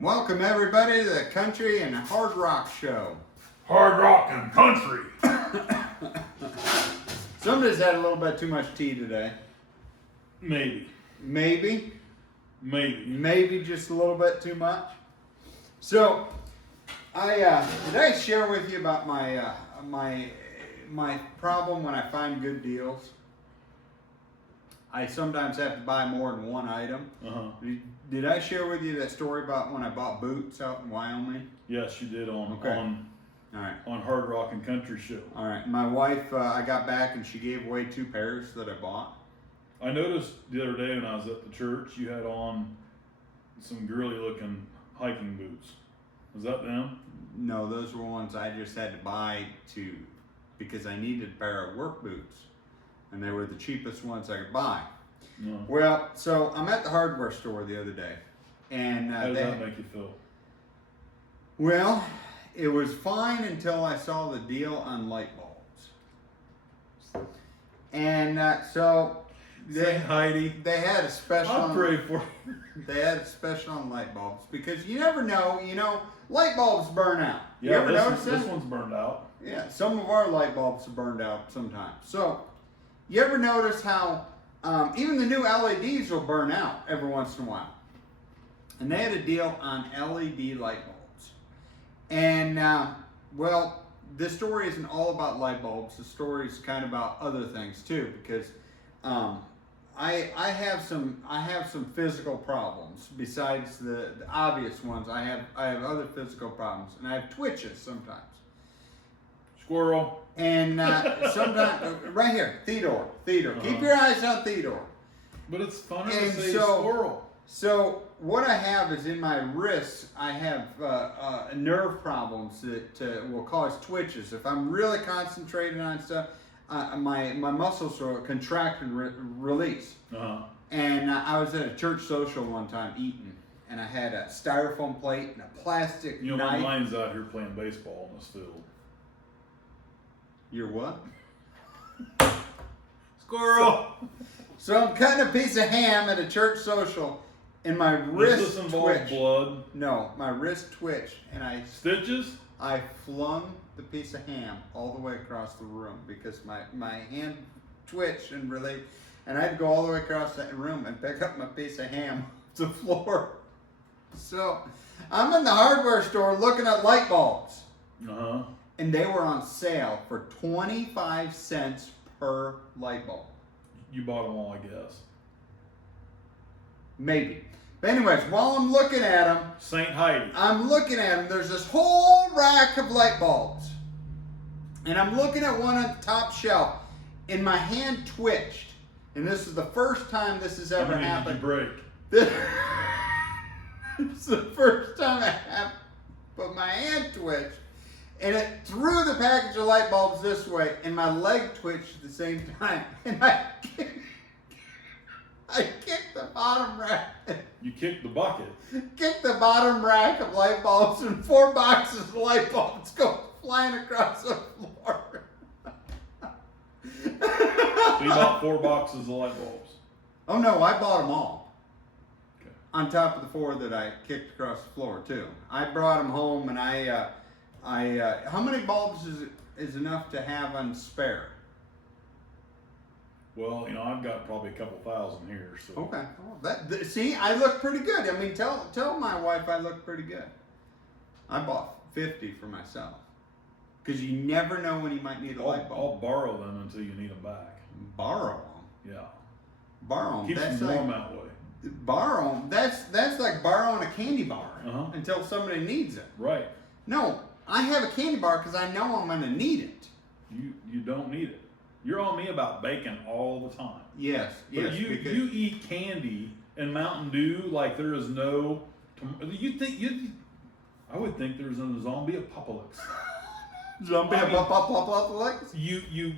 Welcome everybody to the Country and Hard Rock Show. Hard rock and country. Somebody's had a little bit too much tea today. Maybe Maybe just a little bit too much. So, did I share with you about my problem when I find good deals? I sometimes have to buy more than one item. Did I share with you that story about when I bought boots out in Wyoming? Yes, you did on All right. on Hard Rock and Country Show. All right. My wife, I got back and she gave away 2 pairs that I bought. I noticed the other day when I was at the church, you had on some girly looking hiking boots. Was that them? No, those were ones I just had to buy because I needed a pair of work boots. And they were the cheapest ones I could buy. No. Well, so I'm at the hardware store the other day. And how did that make you feel? Well, it was fine until I saw the deal on light bulbs. And so Saint Heidi, they had a special. I'll pray for you. They had a special on light bulbs because you never know. Light bulbs burn out. Yeah, you ever notice this one's burned out. Yeah, some of our light bulbs are burned out sometimes. So, you ever notice how even the new LEDs will burn out every once in a while? And they had a deal on LED light bulbs. And, well, this story isn't all about light bulbs. The story is kind of about other things too, because I have some physical problems besides the obvious ones. I have other physical problems, and I have twitches sometimes. Squirrel. And sometimes right here, Theodore. Keep your eyes on Theodore. But it's funny And to say so- squirrel. So what I have is in my wrists, I have nerve problems that will cause twitches. If I'm really concentrating on stuff, my muscles will contract and release. And I was at a church social one time eating, and I had a styrofoam plate and a plastic My knife. mind's out here playing baseball in this field. You're what? Squirrel. So I'm cutting a piece of ham at a church social, and my wrist Does this involve twitched. blood? No, my wrist twitched, and Stitches? I flung the piece of ham all the way across the room because my hand twitched and really, and I had to go all the way across that room and pick up my piece of ham off the floor. So I'm in the hardware store looking at light bulbs, and they were on sale for 25 cents per light bulb. You bought them all, I guess. Maybe. But anyways, while I'm looking at them, Saint Heidi. I'm looking at them. There's this whole rack of light bulbs. And I'm looking at one on the top shelf. And my hand twitched. And this is the first time this has ever happened. Did you break? It's the first time it happened. But my hand twitched. And it threw the package of light bulbs this way. And my leg twitched at the same time. And I kicked the bottom rack. You kicked the bucket. Kicked the bottom rack of light bulbs, and 4 boxes of light bulbs go flying across the floor. So you bought 4 boxes of light bulbs. Oh no, I bought them all. Okay. On top of the 4 that I kicked across the floor too. I brought them home, and how many bulbs is enough to have on spare? Well, I've got probably a couple thousand here. So. Okay. Oh, see, I look pretty good. I mean, tell my wife I look pretty good. I bought 50 for myself. Because you never know when you might need a light bulb. I'll borrow them until you need them back. Borrow them? Yeah. Borrow them. Keeps them warm that way. Borrow them? That's like borrowing a candy bar until somebody needs it. Right. No, I have a candy bar because I know I'm going to need it. You don't need it. You're on me about bacon all the time. Yes. But yes. you eat candy and Mountain Dew like there is no. I would think there's a zombie apocalypse. Zombie apocalypse? You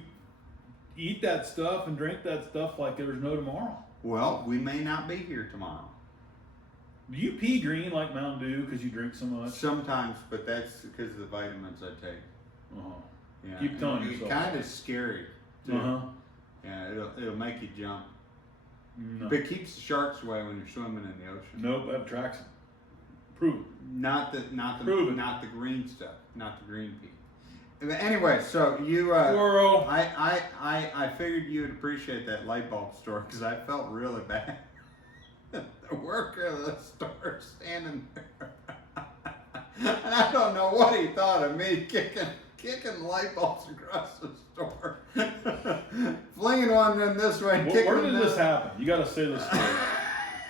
eat that stuff and drink that stuff like there's no tomorrow. Well, we may not be here tomorrow. Do you pee green like Mountain Dew because you drink so much? Sometimes, but that's because of the vitamins I take. Yeah. Keep telling yourself. It's kind of scary too. Yeah, it'll make you jump. No. But it keeps the sharks away when you're swimming in the ocean. Nope, that attracts them. Prove it. Not the Prove it. not the green stuff, not the green pea. But anyway, so you Squirrel. I figured you would appreciate that light bulb story because I felt really bad. The worker of the store standing there, and I don't know what he thought of me kicking light bulbs across the store, flinging one in this way and kicking Where them did this this. happen? You got to say this story.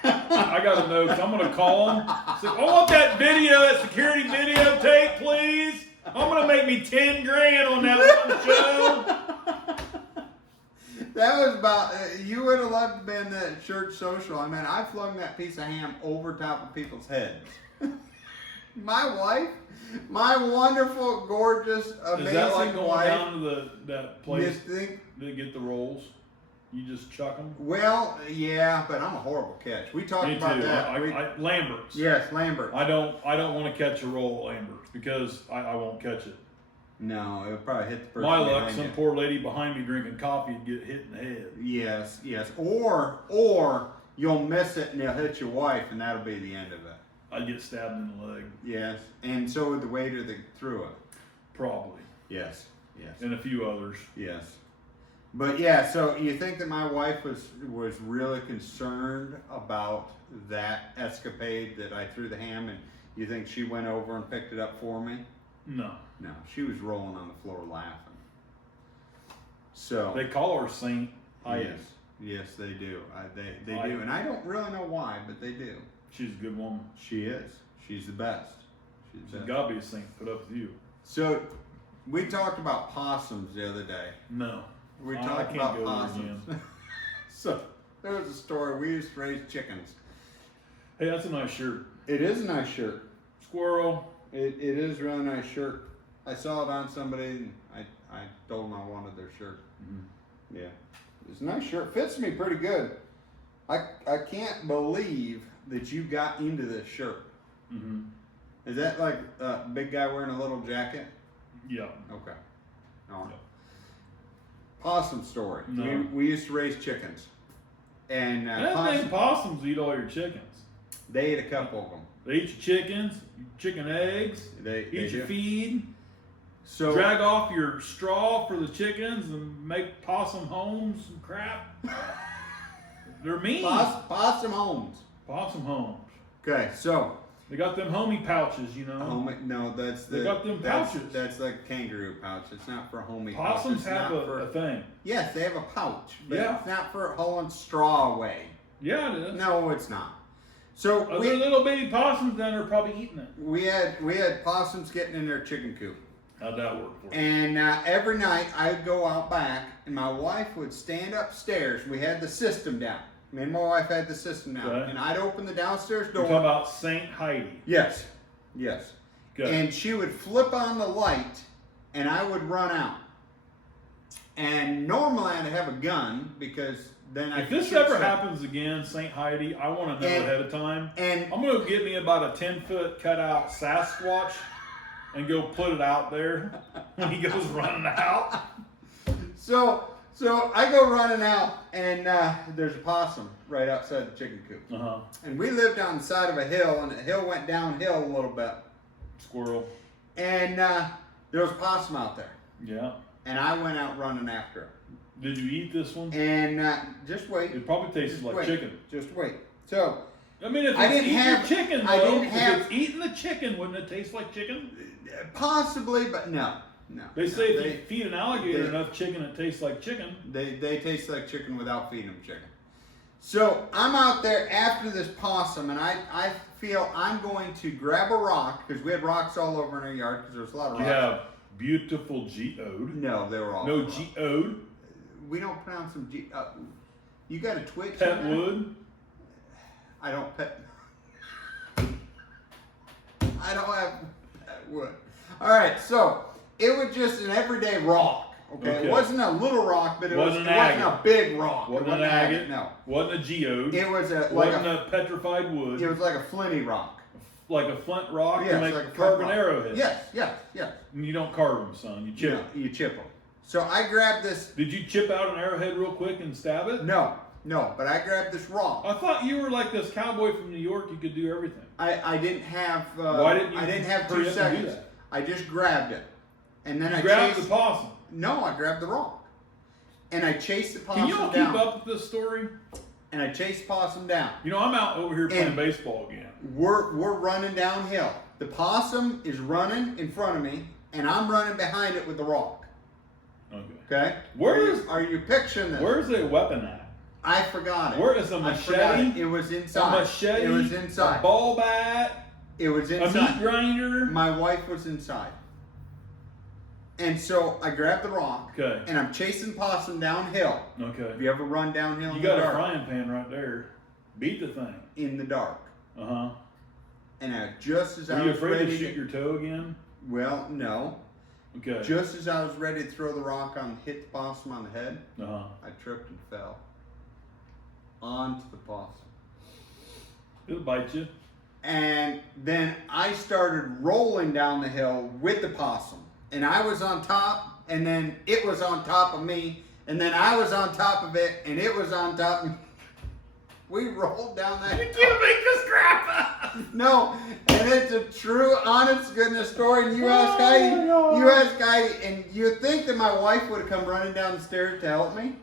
I got to know because I'm going to call him. Say, I want that video, that security videotape, please. I'm going to make me 10 grand on that one show. That was about, you would have loved to be in that church social. I mean, I flung that piece of ham over top of people's heads. My wife, my wonderful, gorgeous, amazing Is that like going wife. down to that place You think? to get the rolls? You just chuck them? Well, yeah, but I'm a horrible catch. We talked Me about too. that. Lambert's. Yes, Lambert. I don't want to catch a roll at Lambert's because I won't catch it. No, it would probably hit the person My luck, behind some you. poor lady behind me drinking coffee would get hit in the head. Yes, yes. Or you'll miss it and they'll hit your wife and that'll be the end of it. I'd get stabbed in the leg. Yes, and so would the waiter that threw it. Probably. Yes, yes, And a few others. yes. But yeah, so you think that my wife was really concerned about that escapade that I threw the ham, and you think she went over and picked it up for me? No. No, she was rolling on the floor laughing. So They call her Saint Heidi. yes, yes, they do. They do, and I don't really know why, but they do. She's a good woman. She is. She's the best. She's the She's best. got to be a saint to put up with you. So we talked about possums the other day. No. We I talked can't about go there possums. again. So there was a story. We used to raise chickens. Hey, that's a nice shirt. It is a nice shirt. Squirrel. It is a really nice shirt. I saw it on somebody and I told them I wanted their shirt. Mm-hmm. Yeah. It's a nice shirt. Fits me pretty good. I can't believe that you got into this shirt. Mm-hmm. Is that like a big guy wearing a little jacket? Yeah. Okay. All right. Yeah. Possum story. No. We used to raise chickens. And Possums eat all your chickens. they ate a couple of them. They eat your chickens, your chicken eggs, They eat your do. feed, So drag off your straw for the chickens and make possum homes and crap. They're mean. possum homes. Possum homes. Okay, so They got them homie pouches, you know. no, that's the They got them pouches. That's like kangaroo pouch. It's not for homie pouch. Possums It's have not for, a thing. yes, they have a pouch, but Yeah. it's not for hauling straw away. Yeah, it is. No, it's not. So Other little baby possums then are probably eating it. we had possums getting in their chicken coop. How'd that work for you? And every night I'd go out back, and my wife would stand upstairs. We had the system down. Me and my wife had the system down, Okay. and I'd open the downstairs We're door. talking about Saint Heidi. Yes, yes. Good. And she would flip on the light, and I would run out. And normally I'd have a gun because then I. If could this shoot ever something. happens again, Saint Heidi, I want to know And- ahead of time. And I'm going to get me about a 10-foot cutout Sasquatch and go put it out there when he goes running out. so I go running out, and there's a possum right outside the chicken coop. Uh-huh. And we lived on the side of a hill, and the hill went downhill a little bit. Squirrel. And there was a possum out there, Yeah. and I went out running after it. Did you eat this one? And just wait, It probably tasted just like wait, chicken. just wait. So I mean, if I it's didn't eating have- chicken, I though, didn't if have- it's eating the chicken, wouldn't it taste like chicken? possibly, but no. They no, say if you feed an alligator they- enough chicken, it tastes like chicken. they taste like chicken without feeding them chicken. So I'm out there after this possum, and I feel I'm going to grab a rock because we had rocks all over in our yard because there was a lot of You rocks. have beautiful geode. No, they were all No rocks. geode. We don't pronounce them G. You got a twitch? Pet in there? wood. I don't pet. I don't have pet wood. All right, so it was just an everyday rock. Okay, Okay. it wasn't a little rock, but it Wasn't wasn't an a big rock. Wasn't it an agate. No, Wasn't a geode. it was like Wasn't a a petrified wood. it was like a flinty rock. Like a flint rock Yes, to make like a flint carbon rock. arrowheads. Yes. And you don't carve them, son. You chip Yeah, them. you chip them. So I grabbed this. Did you chip out an arrowhead real quick and stab it? No, No, but I grabbed this rock. I thought you were like this cowboy from New York. You could do everything. I didn't have. Why didn't you? I didn't have hurry 2 up and do seconds. that? I just grabbed it, and then I grabbed chased the possum. No, I grabbed the rock, and I chased the possum Can you all down. keep up with this story? And I chased possum down. You know, I'm out over here playing And baseball again. We're running downhill. The possum is running in front of me, and I'm running behind it with the rock. Okay. Okay. Are you picturing this? Where's the weapon at? I forgot it. Where is a I forgot machete? it. It was inside. A machete? It was inside. A ball bat? It was A inside. meat grinder? My wife was inside. And so I grabbed the rock. Okay. And I'm chasing possum downhill. Okay. Have you ever run downhill You in got the a dark? frying pan right there. Beat the thing. In the dark. Uh-huh. And just as Were I you was afraid ready to shoot your toe again? Well, no. Okay. Just as I was ready to throw the rock on, hit the possum on the head, Uh-huh. I tripped and fell onto the possum. It'll bite you. And then I started rolling down the hill with the possum. And I was on top, and then it was on top of me, and then I was on top of it, and it was on top of me. We rolled down that hill. You make this crap up! No, and it's a true, honest goodness story. And you ask Oh, Heidi, my God. you ask Heidi, and you think that my wife would have come running down the stairs to help me?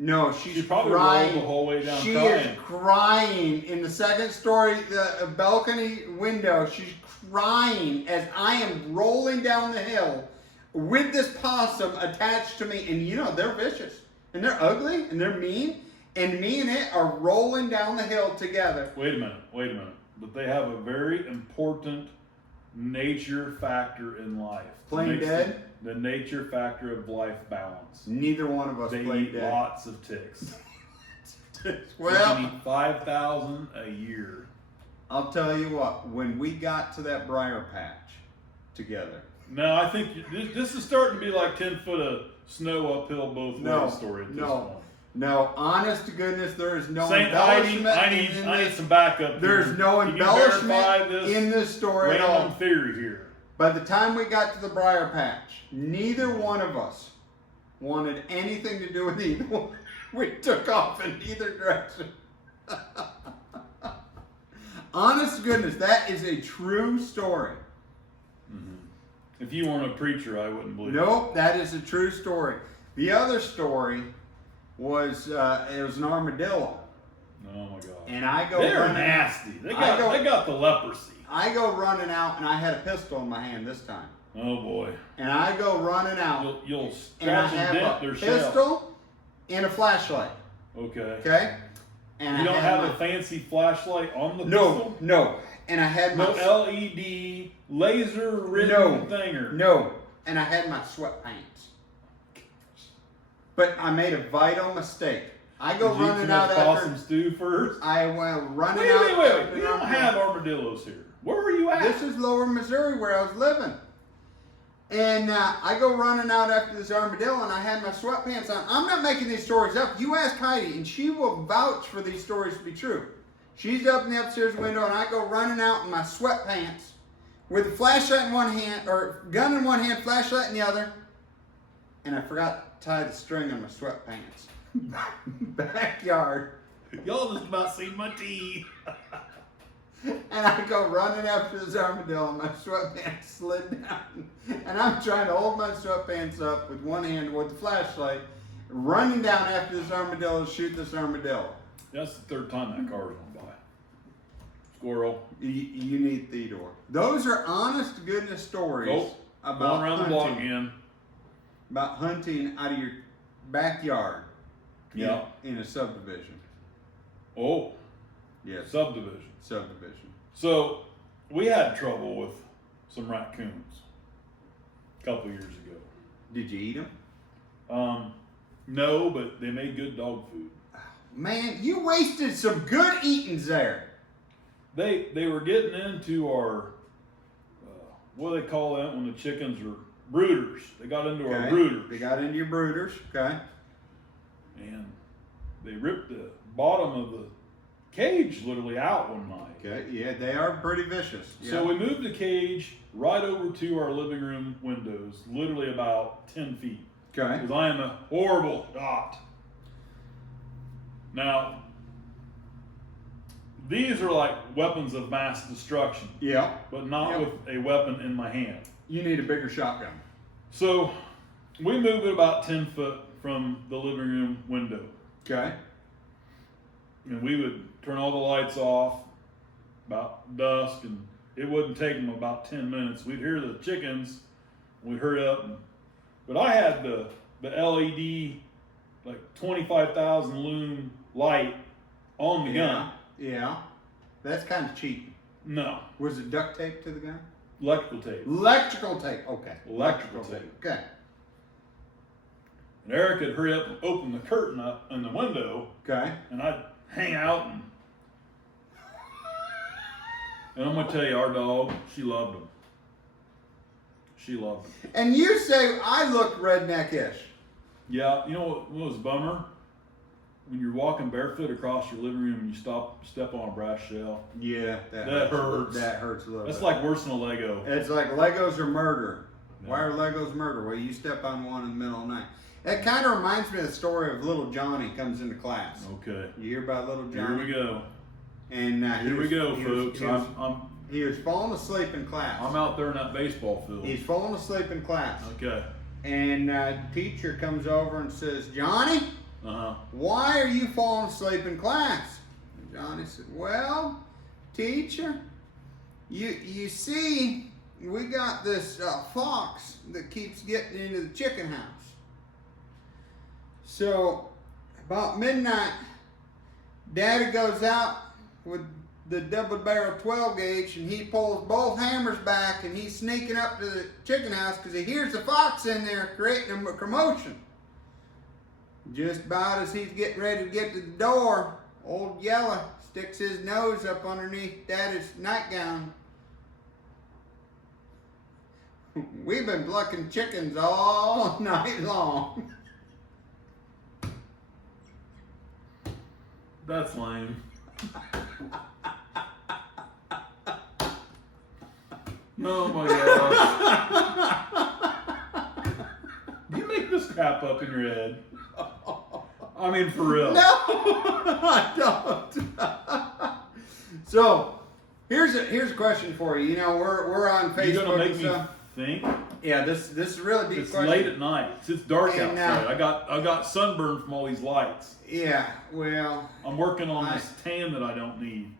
No, she's She probably crying. rolled the whole way down She crying. is crying in the second story, the balcony window. She's crying as I am rolling down the hill with this possum attached to me. And you know, they're vicious, and they're ugly, and they're mean. And me and it are rolling down the hill together. Wait a minute. But they have a very important nature factor in life. Playing Makes dead? The nature factor of life balance. Neither one of us They played eat dead. lots of ticks. They Well, can eat 5,000 a year. I'll tell you what, when we got to that briar patch together. No, I think this is starting to be like 10 foot of snow uphill both ways story at this point. No, honest to goodness, there is no Saint Heidi, embellishment. I need some backup. There's here. no Can you verify embellishment this in this story at random all. theory here. By the time we got to the briar patch, neither one of us wanted anything to do with either one. We took off in either direction. Honest to goodness, that is a true story. Mm-hmm. If you weren't a preacher, I wouldn't believe it. Nope, that is a true story. The other story was it was an armadillo. Oh my God. And I go They're running nasty. They I got the leprosy. I go running out, and I had a pistol in my hand this time. Oh boy. And I go running out, You'll and I scratch and have dent a their shell. pistol and a flashlight. Okay. Okay? And You don't I have had a fancy flashlight on the no, pistol? no. And I had No my LED laser ridden thinger. No. And I had my sweatpants. But I made a vital mistake. I go Did you eat running too out much after. possum stew first? I went running Wait. out. after We the don't armadillo. have armadillos here. Where were you at? This is Lower Missouri where I was living. And I go running out after this armadillo, and I had my sweatpants on. I'm not making these stories up. You ask Heidi, and she will vouch for these stories to be true. She's up in the upstairs window, and I go running out in my sweatpants with a flashlight in one hand, or gun in one hand, flashlight in the other. And I forgot to tie the string on my sweatpants. Backyard. Y'all just about seen my teeth. And I go running after this armadillo, and my sweatpants slid down. And I'm trying to hold my sweatpants up with one hand with the flashlight, running down after this armadillo to shoot this armadillo. That's the third time that car's gone by. Squirrel. You need Theodore. Those are honest to goodness stories about Going around the block hunting. again. About hunting out of your backyard. Yeah. In a subdivision. Oh, Yes. subdivision. Subdivision. So we had trouble with some raccoons a couple years ago. Did you eat them? No, but they made good dog food. Man, you wasted some good eatings there. They were getting into our what do they call that when the chickens are brooders? They got into our brooders. They got into your brooders. Okay. And they ripped the bottom of the cage literally out one night. Okay. Yeah, they are pretty vicious. Yeah. So we moved the cage right over to our living room windows, literally about 10 feet. Okay. Because I am a horrible shot. Now, these are like weapons of mass destruction, Yeah. but not Yep. with a weapon in my hand. You need a bigger shotgun. So we move it about 10 foot from the living room window. Okay. And we would turn all the lights off about dusk, and it wouldn't take them about 10 minutes. We'd hear the chickens, we'd hurry up. But I had the LED, like 25,000 lumen light on the gun. Yeah. That's kind of cheap. No, Was it duct tape to the gun? electrical tape. Electrical tape. Okay. Electrical tape. Okay. And Eric would hurry up and open the curtain up in the window, Okay. and I'd hang out. And I'm gonna tell you, our dog, she loved him. She loved him. And you say I look redneck-ish. Yeah, you know what was a bummer? When you're walking barefoot across your living room and you step on a brass shell. Yeah, That hurts. That hurts a little That's bit. like worse than a Lego. It's like Legos are murder. Yeah. Why are Legos murder? Well, you step on one in the middle of the night. That kind of reminds me of the story of little Johnny comes into class. Okay. You hear about little Here Johnny? we go. And Here we go, folks. He was falling asleep in class. I'm out there in that baseball field. He's falling asleep in class. Okay. And teacher comes over and says, Johnny, why are you falling asleep in class? And Johnny said, well, teacher, you see, we got this fox that keeps getting into the chicken house. So about midnight, Daddy goes out with the double barrel 12 gauge and he pulls both hammers back and he's sneaking up to the chicken house because he hears the fox in there creating a commotion. Just about as he's getting ready to get to the door, old Yella sticks his nose up underneath Daddy's nightgown. We've been plucking chickens all night long. That's lame. Oh my gosh. You make this crap up in your head. I mean, for real. No, I don't. So, here's a question for you. You know, we're on Facebook. You're gonna make and me stuff. think. Yeah, this is a really deep It's question. late at night. It's dark And, outside. I got sunburn from all these lights. Yeah, well, I'm working on this tan that I don't need.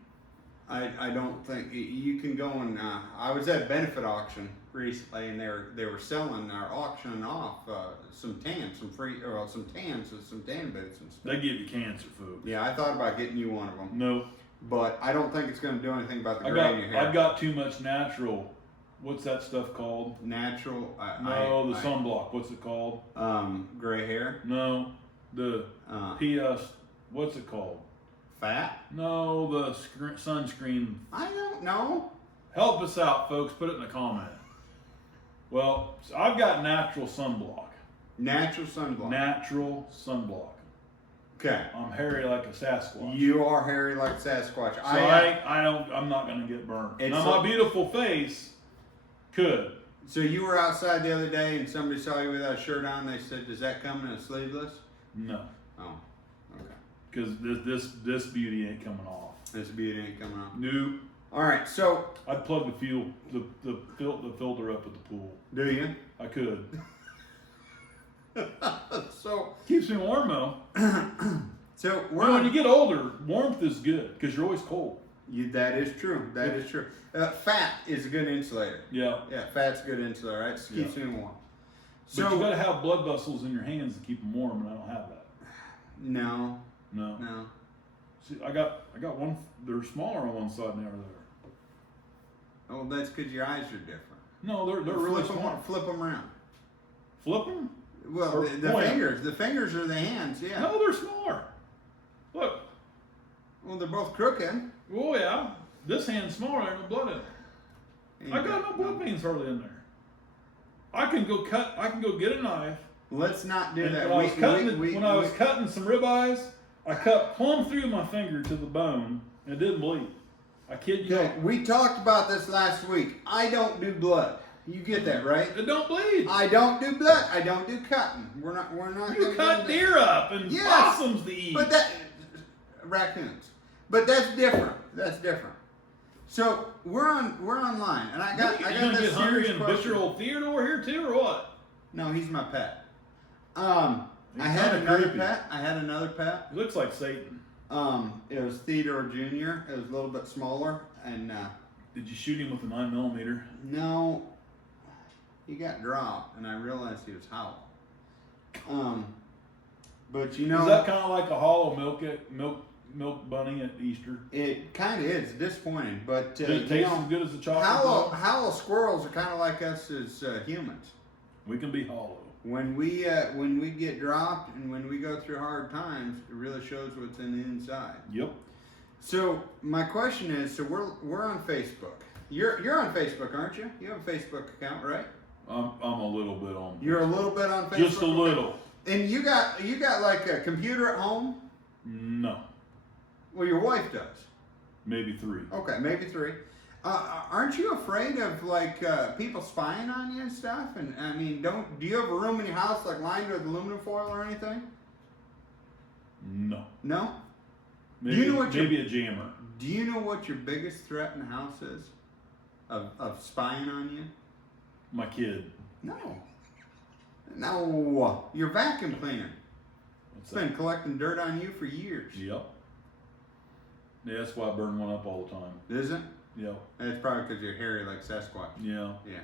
I don't think you can go and I was at a benefit auction recently, and they were selling or auctioning off some tans, some tans with some tan boots and stuff. They give you cancer, folks. Yeah, I thought about getting you one of them. No. But I don't think it's going to do anything about the gray in your hair. I've got too much natural. What's that stuff called? Natural. No, the sunblock. What's it called? Gray hair. No, the PS. What's it called? Fat. No, the sunscreen. I don't know. Help us out, folks. Put it in the comment. Well, so I've got natural sunblock. Natural sunblock. Natural sunblock. Okay. I'm hairy like a Sasquatch. You are hairy like Sasquatch. So I'm not gonna get burned. Now my beautiful face could. So you were outside the other day and somebody saw you without a shirt on. They said, "Does that come in a sleeveless?" No. Oh, okay. Because this beauty ain't coming off. This beauty ain't coming off. Nope. All right. So I'd plug the filter up at the pool. do you? I could. So Keeps me warm though. so When you get older, warmth is good because you're always cold. that is true. That is true. Fat is a good insulator. Yeah. Yeah, fat's a good insulator, right? It keeps me warm. So you got to have blood vessels in your hands to keep them warm, and I don't have that. No. No. See, I got one. They're smaller on one side than the other. Oh, that's because your eyes are different. No, they're really Flip 'em- small. Flip them around. Flip them? Well, Or the point 'em. fingers. The fingers are the hands. Yeah. No, they're smaller. Look. Well, they're both crooked. Oh yeah. This hand's smaller. There's no blood in it. I got no blood veins hardly in there. I can go get a knife. Let's not do And that. when I was cutting some ribeyes, I cut plumb through my finger to the bone, and it didn't bleed. I kid you Okay, not. we talked about this last week. I don't do blood. You get that, right? It don't bleed. I don't do blood. I don't do cutting. We're not. You gonna cut do deer up and Yes. possums to eat. But that. raccoons. But that's different. That's different. So we're online, and I got You this gonna get hungry serious and question. butcher old Theodore here too, or what? No, he's my pet. He's I had kinda another creepy. pet. I had another pet. He looks like Satan. It was Theodore Jr. It was a little bit smaller, and Did you shoot him with a 9mm? no, he got dropped, and I realized he was howling. But you know, Is that kind of like a hollow milk bunny at Easter? it kind of is disappointing. But Does it taste as good as the chocolate? hollow squirrels are kind of like us as humans. We can be hollow. When we get dropped and when we go through hard times, it really shows what's in the inside. Yep. So my question is, so we're on Facebook. You're on Facebook, aren't you? You have a Facebook account, right? I'm a little bit on. You're a little bit on Facebook. Just a little. And you got like a computer at home? No. Well, your wife does. Maybe 3. Okay, maybe 3. Aren't you afraid of like people spying on you and stuff? And I mean, do you have a room in your house like lined with aluminum foil or anything? No. No. Maybe, Do you know what maybe a jammer. Do you know what your biggest threat in the house is? Of spying on you? My kid. No. No. Your vacuum cleaner. What's It's been collecting dirt on you for years. Yep. Yeah, that's why I burn one up all the time. Is it? Yep. That's probably because you're hairy like Sasquatch. Yeah. Yeah.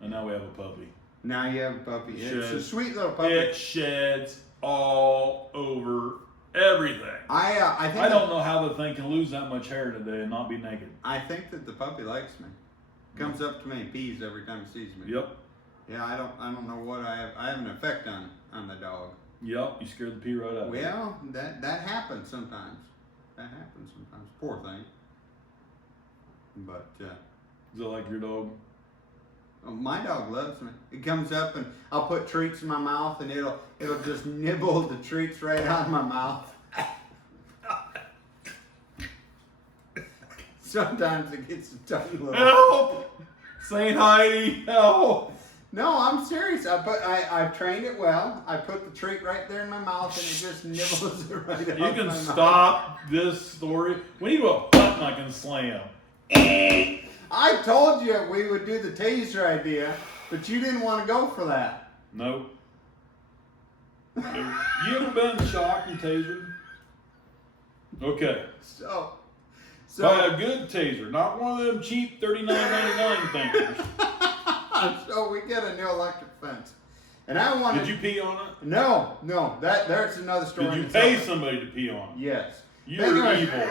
And now we have a puppy. Now you have a puppy. It's a Sheds. sweet little puppy. It sheds all over everything. I think I don't know how the thing can lose that much hair today and not be naked. I think that the puppy likes me. Comes up to me and pees every time he sees me. Yep. Yeah, I don't know what I have. I have an effect on the dog. Yep. You scared the pee right out of it. Well, that happens sometimes. That happens sometimes. Poor thing. But Is it like your dog? my dog loves me. It comes up and I'll put treats in my mouth and it'll just nibble the treats right out of my mouth. Sometimes it gets a tiny little. Help! Saint Heidi, help! No, I'm serious. I've trained it well. I put the treat right there in my mouth and it just nibbles it right out of my You can mouth. stop this story. We need a button I can slam. I told you we would do the taser idea, but you didn't want to go for that. Nope. You ever been shocked and tasered? Okay. So Buy a good taser, not one of them cheap $39.99 things. so we get a new electric fence, and I wanted. Did you pee on it? No. There's another story. Did you in pay itself. somebody to pee on it? Yes. You're Anyway, evil.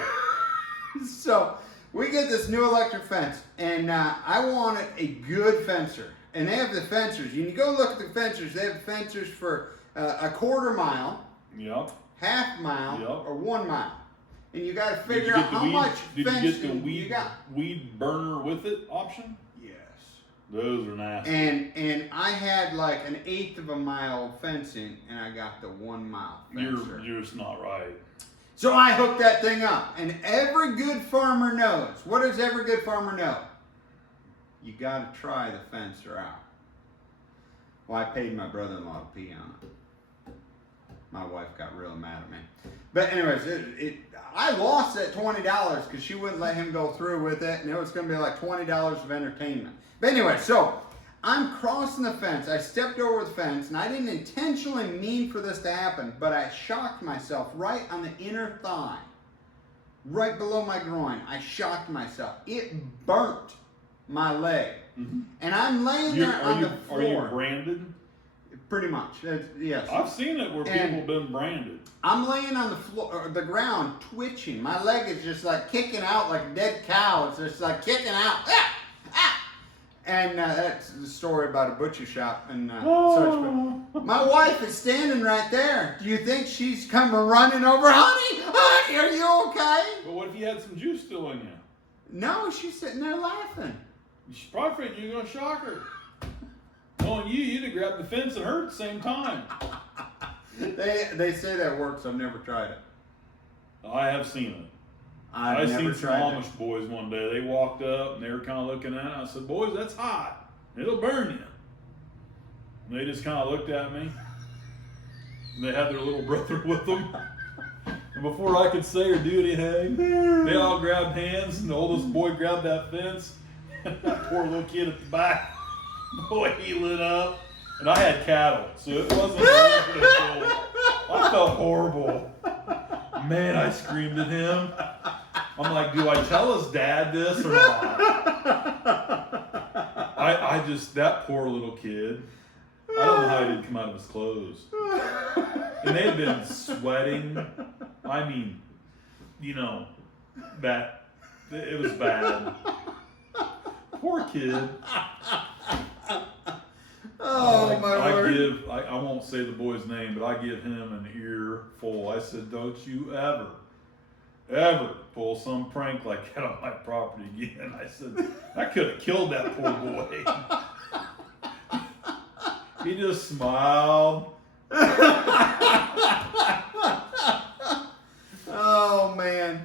So we get this new electric fence, and I wanted a good fencer. And they have the fencers. You can go look at the fencers. They have fencers for a quarter mile, Yep. half mile, Yep. or 1 mile. And you got to Did figure you out get the how weed? much Did you fencing get the you got. weed burner with it option? Yes. Those are nasty. And I had like an 1/8 of a mile fencing, and I got the 1 mile fencer. You're just not right. So I hooked that thing up, and every good farmer knows. What does every good farmer know? You got to try the fencer out. Well, I paid my brother-in-law to pee on it. My wife got real mad at me. But anyways, I lost that $20 because she wouldn't let him go through with it, and it was going to be like $20 of entertainment. But anyway, so I'm crossing the fence. I stepped over the fence, and I didn't intentionally mean for this to happen, but I shocked myself right on the inner thigh, right below my groin. I shocked myself. It burnt my leg. Mm-hmm. And I'm laying there on the floor. Are you branded? Pretty much, yes. I've seen it where people And- have been branded. I'm laying on the floor, or the ground, twitching. My leg is just like kicking out like a dead cow. It's just like kicking out. Ah! Ah! And that's the story about a butcher shop and such. But my wife is standing right there. Do you think she's coming running over? Honey, are you okay? But what if you had some juice still in you? No, she's sitting there laughing. She's probably afraid you're going to shock her. Knowing you'd have grabbed the fence and her at the same time. They say that works. I've never tried it. I have seen it. I've I never seen some tried it. Amish boys one day. They walked up and they were kind of looking at it. I said, "Boys, that's hot. It'll burn you." And they just kind of looked at me. And they had their little brother with them. And before I could say or do anything, they all grabbed hands, and the oldest boy grabbed that fence. And that poor little kid at the back, boy, he lit up. And I had cattle, so it wasn't I felt horrible. Man, I screamed at him. I'm like, do I tell his dad this or not? I just, that poor little kid, I don't know how he didn't come out of his clothes. And they had been sweating. I mean, you know, that, it was bad. Poor kid. Oh, my word. I won't say the boy's name, but I give him an earful. I said, don't you ever pull some prank like that on my property again. I said, I could have killed that poor boy. He just smiled. Oh, man.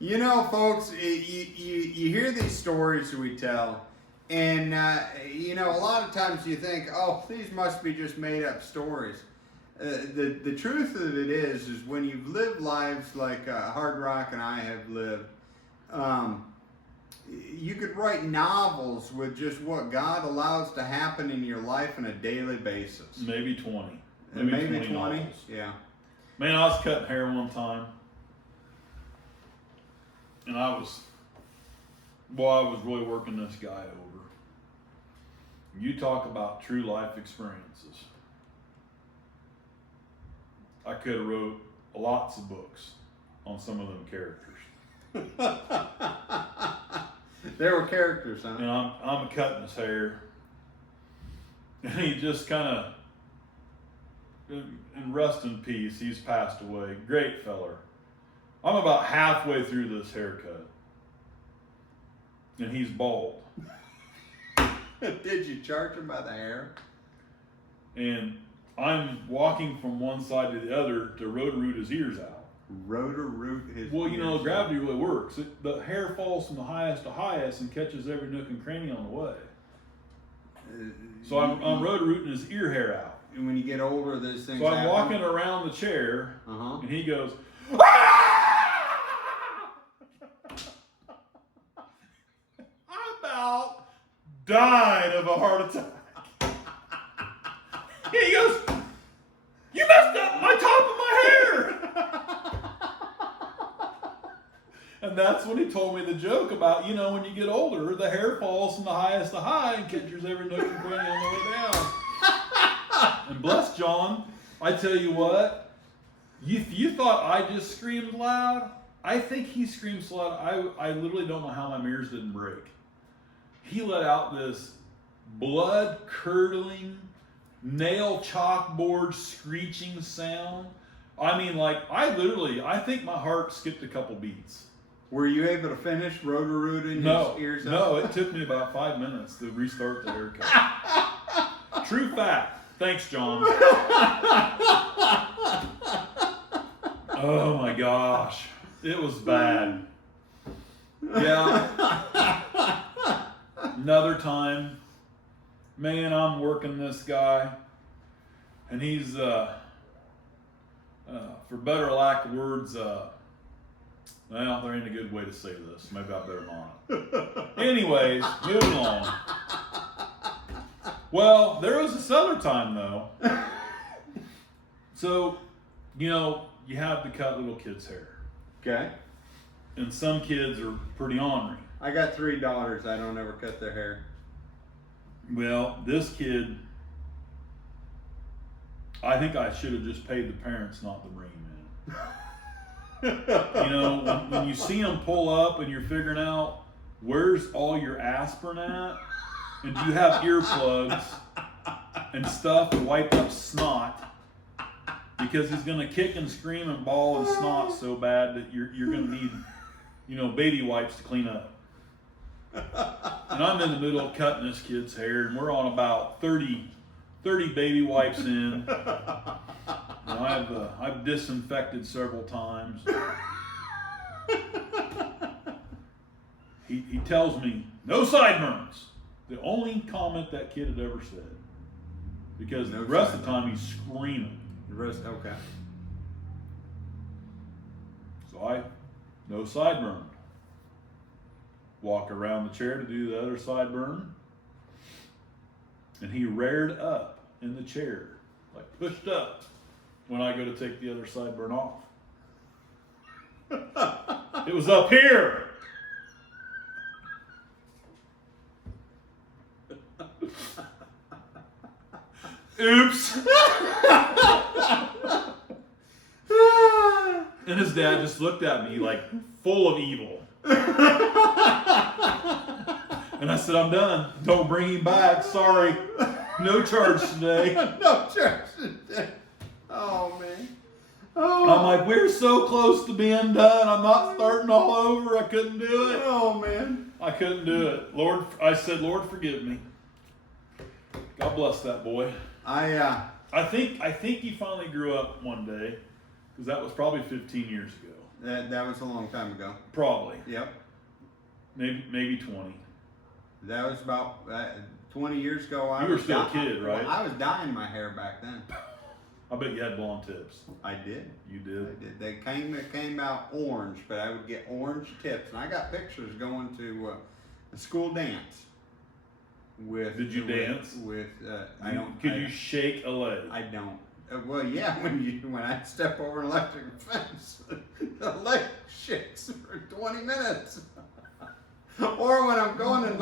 You know, folks, you hear these stories that we tell, and, you know, a lot of times you think, oh, these must be just made up stories. The truth of it is when you've lived lives like Hard Rock and I have lived, you could write novels with just what God allows to happen in your life on a daily basis. Maybe 20. Maybe 20? Novels. Yeah. Man, I was cutting hair one time. And I was really working this guy over. You talk about true life experiences. I could have wrote lots of books on some of them characters. There were characters, huh? And I'm cutting his hair. And he just kind of, and rest in peace, he's passed away. Great feller. I'm about halfway through this haircut. And he's bald. Did you charge him by the hair? And I'm walking from one side to the other to root his ears out. Root his Well, you know, ears gravity really works. The hair falls from the highest to highest and catches every nook and cranny on the way. So I'm rooting his ear hair out. And when you get older, those things So I'm happen. walking around the chair, and he goes, I about died of a heart attack. He goes, you messed up my top of my hair. And that's when he told me the joke about, you know, when you get older, the hair falls from the highest to high and catches every nook and cranny on the way down. And bless John, I tell you what, if you thought I just screamed loud, I think he screamed so loud, I literally don't know how my mirrors didn't break. He let out this blood-curdling, nail chalkboard screeching sound. I mean, like, I think my heart skipped a couple beats. Were you able to finish rooting his ears out? No, it took me about 5 minutes to restart the haircut. True fact. Thanks, John. Oh my gosh. It was bad. Yeah. Another time, man, I'm working this guy, and he's, for better lack of words, well, there ain't a good way to say this. Maybe I better not. Anyways, moving on. Well, there was this other time, though. So, you know, you have to cut little kids' hair. Okay. And some kids are pretty ornery. I got 3 daughters. I don't ever cut their hair. Well, this kid, I think I should have just paid the parents not to bring him in. You know, when you see them pull up and you're figuring out where's all your aspirin at, and do you have earplugs and stuff to wipe up snot, because he's going to kick and scream and bawl and snot so bad that you're going to need, you know, baby wipes to clean up. And I'm in the middle of cutting this kid's hair, and we're on about 30 baby wipes in. And I've disinfected several times. He tells me, no sideburns. The only comment that kid had ever said. Because the rest of the time he's screaming. The rest, okay. So no sideburn. Walk around the chair to do the other sideburn. And he reared up in the chair, like pushed up when I go to take the other sideburn off. It was up here. Oops. And his dad just looked at me like full of evil. And I said, I'm done. Don't bring him back. Sorry. No charge today. No charge today. Oh, man. Oh. I'm like, we're so close to being done. I'm not starting all over. I couldn't do it. Oh, man. I couldn't do it. Lord, I said, Lord, forgive me. God bless that boy. I think he finally grew up one day, because that was probably 15 years ago. That was a long time ago. Probably. Yep. Maybe 20. That was about 20 years ago. You were still a kid, right? Well, I was dyeing my hair back then. I bet you had blonde tips. I did. You did? I did. They came out orange, but I would get orange tips. And I got pictures going to a school dance. Did you dance? I don't. Could you shake a leg? I don't. Well, yeah, when I step over an electric fence, the leg shakes for 20 minutes. Or when I'm going and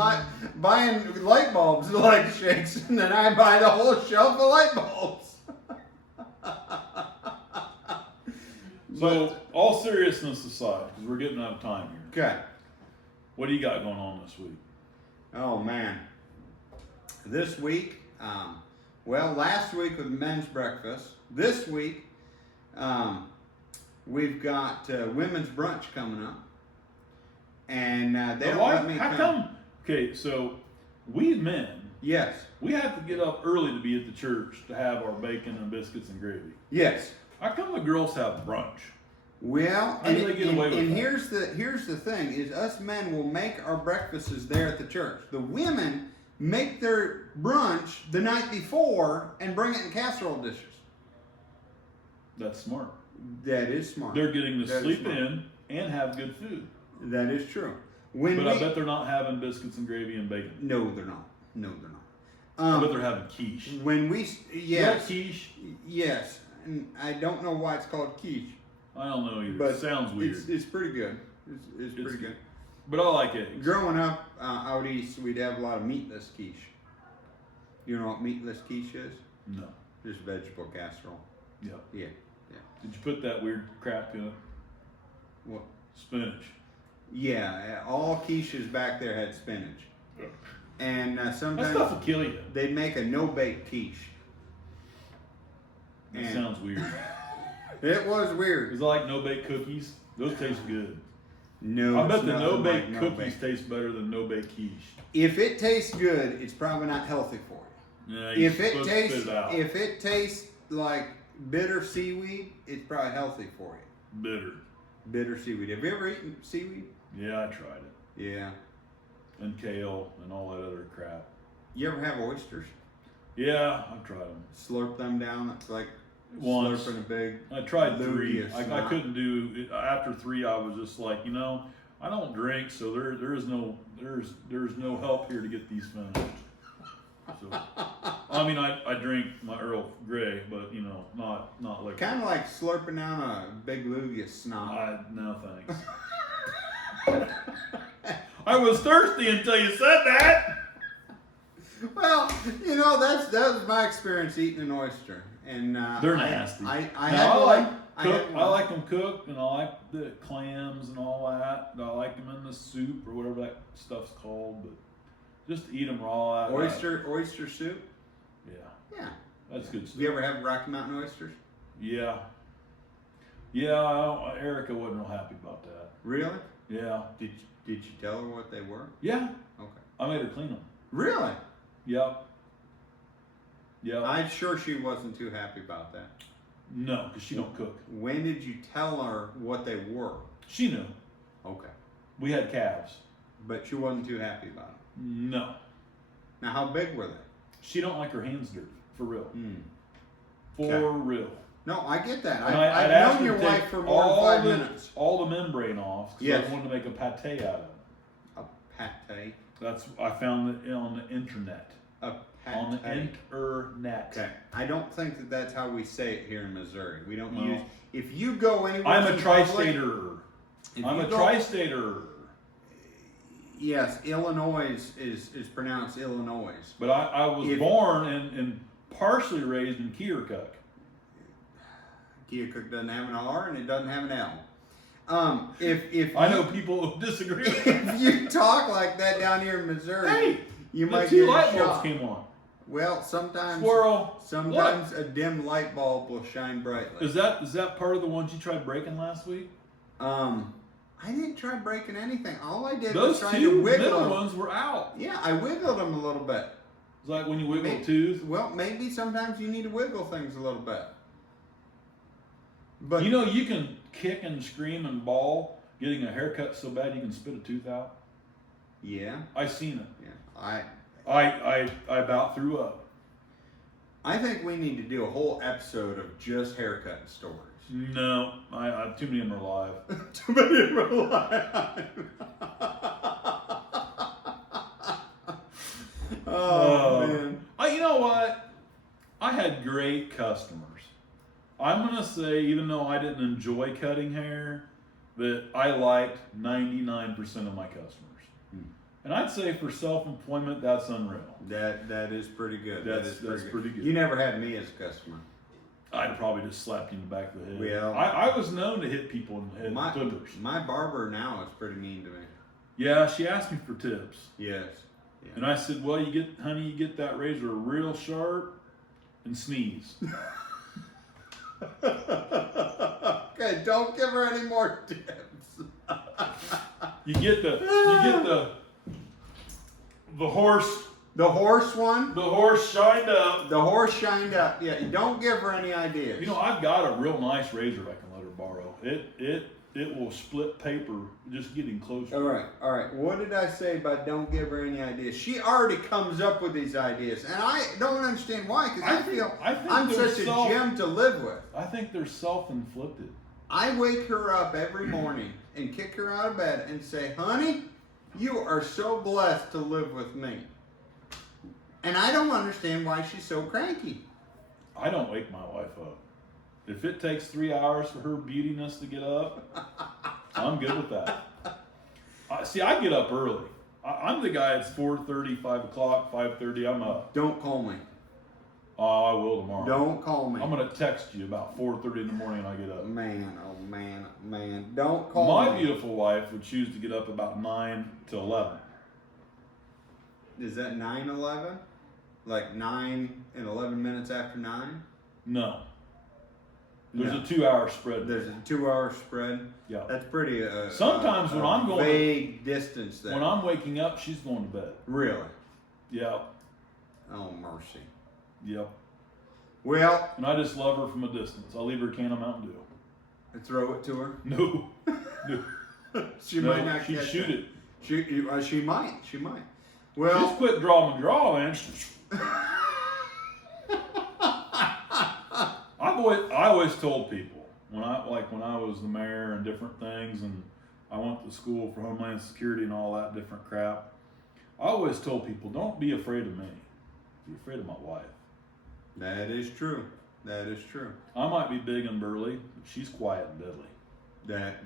buying light bulbs, the leg shakes, and then I buy the whole shelf of light bulbs. So, all seriousness aside, because we're getting out of time here. Okay. What do you got going on this week? Oh, man. This week, last week was men's breakfast. This week, we've got women's brunch coming up. And they don't let me come. Okay, so we men, yes, we have to get up early to be at the church to have our bacon and biscuits and gravy. yes. How come the girls have brunch? Well, How do they get away with and that? here's the thing: is us men will make our breakfasts there at the church. The women make their brunch the night before and bring it in casserole dishes. That's smart. That is smart. They're getting to sleep in and have good food. That is true. But I bet they're not having biscuits and gravy and bacon. No, they're not. No, they're I not. bet they're having quiche. When we yes, quiche. Yes, and I don't know why it's called quiche. I don't know either. But it sounds weird. It's pretty good. It's pretty good. But I like it. Growing up out east, we'd have a lot of meatless quiche. You know what meatless quiche is? No. Just vegetable casserole. Yeah. Yeah. Did you put that weird crap in it? What? Spinach. Yeah, all quiches back there had spinach. And That sometimes stuff will kill you. they'd make a no-bake quiche. That sounds weird. It was weird. Is it like no-bake cookies? Those taste good. No, I bet it's the nothing no-bake like cookies no-bake. taste better than no-bake quiche. If it tastes good, it's probably not healthy for you. Yeah, you're If it supposed to tastes, spit it out. if it tastes like bitter seaweed, it's probably healthy for you. Bitter. Bitter seaweed. Have you ever eaten seaweed? Yeah, I tried it. Yeah. And kale and all that other crap. You ever have oysters? Yeah, I've tried them. Slurp them down. It's like Once. slurping a big. I tried Loogie 3. is I not. couldn't do it. After 3, I was just like, I don't drink, so there's no help here to get these finished. So, I mean, I drink my Earl Grey, but not liquor. Kind of like slurping down a big loogie of snot. No thanks. I was thirsty until you said that. Well, that was my experience eating an oyster, and They're nasty. I like them cooked, and I like the clams and all that. I like them in the soup or whatever that stuff's called, but just eat them raw. oyster soup. Yeah, Yeah. that's good stuff. You ever have Rocky Mountain oysters? Yeah. Erica wasn't real happy about that. Really? Yeah. Did you tell her what they were? Yeah. Okay. I made her clean them. Really? Yep. Yeah. I'm sure she wasn't too happy about that. No, because she don't cook. When did you tell her what they were? She knew. Okay. We had calves. But she wasn't too happy about it. No. Now, how big were they? She don't like her hands dirty. For real. Mm. For Okay. real. No, I get that. And I've asked known her your to wife take for more than 5 the, minutes. all the membrane off because Yes. I wanted to make a pate out of it. A pate. I found it on the internet. A pate. On the internet. Okay. I don't think that that's how we say it here in Missouri. We don't No. use. If you go anywhere. I'm a in tri-stater. public, I'm if a you go- tri-stater. Yes, Illinois is pronounced Illinois. But I was born and partially raised in Keokuk. Keokuk doesn't have an R and it doesn't have an L. If I know people who disagree with if you talk like that down here in Missouri, Hey, you the might two get a light bulbs shock. came on. Well, sometimes Squirrel. sometimes a dim light bulb will shine brightly. Is that part of the ones you tried breaking last week? I didn't try breaking anything. All I did Those was try to two wiggle middle them. ones were out. Yeah, I wiggled them a little bit. It's like when you wiggle Maybe- a tooth. Well, maybe sometimes you need to wiggle things a little bit. But You know, you can kick and scream and bawl getting a haircut so bad you can spit a tooth out. yeah, I seen it. yeah. I about threw up. I think we need to do a whole episode of just haircut stories. No, I too many of them are live. Too many in real life. Oh man. You know what? I had great customers. I'm gonna say, even though I didn't enjoy cutting hair, that I liked 99% of my customers. And I'd say for self-employment, that's unreal. That is pretty good. That's pretty good. You never had me as a customer. I'd probably just slap you in the back of the head. Well, I was known to hit people in the head My, with clippers. my barber now is pretty mean to me. Yeah, she asked me for tips. Yes. Yeah. And I said, well, you get that razor real sharp and sneeze. Okay, don't give her any more tips. You get the horse. The horse one? The horse shined up. The horse shined up. Yeah, don't give her any ideas. You know, I've got a real nice razor I can let her borrow. It will split paper just getting closer. All right. What did I say about don't give her any ideas? She already comes up with these ideas, and I don't understand why. Because I feel I'm they're such a gem to live with. I think they're self-inflicted. I wake her up every morning and kick her out of bed and say, honey, you are so blessed to live with me. And I don't understand why she's so cranky. I don't wake my wife up. If it takes 3 hours for her beautiness to get up, I'm good with that. I get up early. I'm the guy that's 4:30, 5 o'clock, 5:30, I'm up. Don't call me. Oh, I will tomorrow. Don't call me. I'm going to text you about 4:30 in the morning when I get up. Man, oh man. Don't call me. My beautiful wife would choose to get up about 9 to 11. Is that 9:11? Like 9 and 11 minutes after 9? No. There's No. a 2-hour spread. There's a 2-hour spread. Yeah. That's pretty. Sometimes when I'm going vague distance there. When I'm waking up, she's going to bed. Really? Yep. Oh mercy. Yep. Well, And I just love her from a distance. I'll leave her a can of Mountain Dew. throw it to her. No. No. She No, might not she'd catch shoot it. She might. Just Well, quit draw, man. I always told people when I was the mayor and different things, and I went to school for Homeland Security and all that different crap. I always told people, don't be afraid of me. Be afraid of my wife. that is true. That is true. I might be big and burly, but she's quiet and deadly.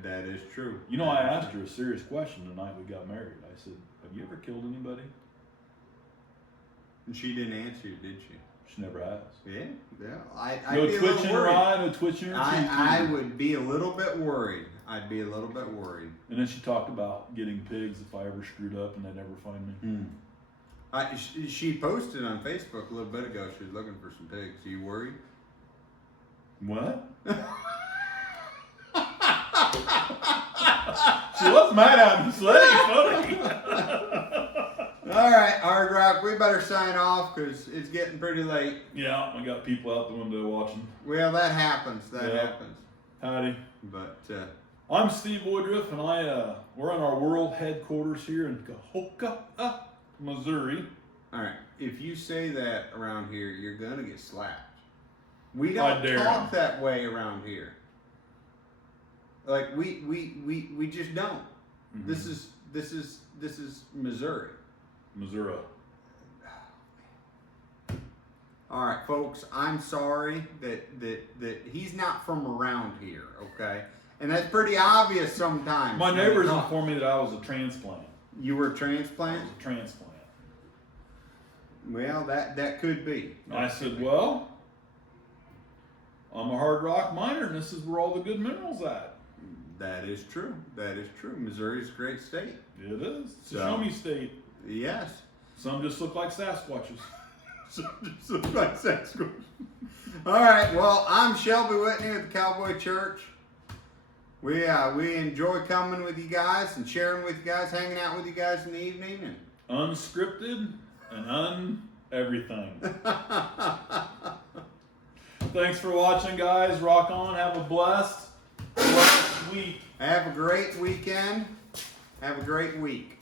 That is true. You know, I asked her a serious question the night we got married. I said, have you ever killed anybody? And she didn't answer you, did she? She never has. Yeah. I'd No be a twitch little in her worried. eye, no twitch in her cheek. I would be a little bit worried. I'd be a little bit worried. And then she talked about getting pigs if I ever screwed up and they'd never find me. She posted on Facebook a little bit ago. She was looking for some pigs. Are you worried? What? She was mad at me, so that ain't funny. All right, Hard Rock, we better sign off because it's getting pretty late. Yeah, we got people out the window watching. Well, that happens. That Yeah. happens. Howdy. But I'm Steve Woodruff, and we're on our world headquarters here in Kahoka, Missouri. all right, if you say that around here, you're gonna get slapped. We I don't dare talk him. that way around here. Like we just don't. Mhm. This is Missouri. Missouri. All right, folks. I'm sorry that he's not from around here. Okay, and that's pretty obvious sometimes. My when neighbors we talk. informed me that I was a transplant. You were a I transplant. was a transplant. Well, that could be. I said, well, I'm a hard rock miner, and this is where all the good minerals at. That is true. That is true. Missouri's a great state. It is. It's a So- show me state. Yes. Some just look like Sasquatches. All right. Well, I'm Shelby Whitney with the Cowboy Church. We enjoy coming with you guys and sharing with you guys, hanging out with you guys in the evening, and Unscripted and everything. Thanks for watching, guys. Rock on. Have a blessed week. have a great weekend. Have a great week.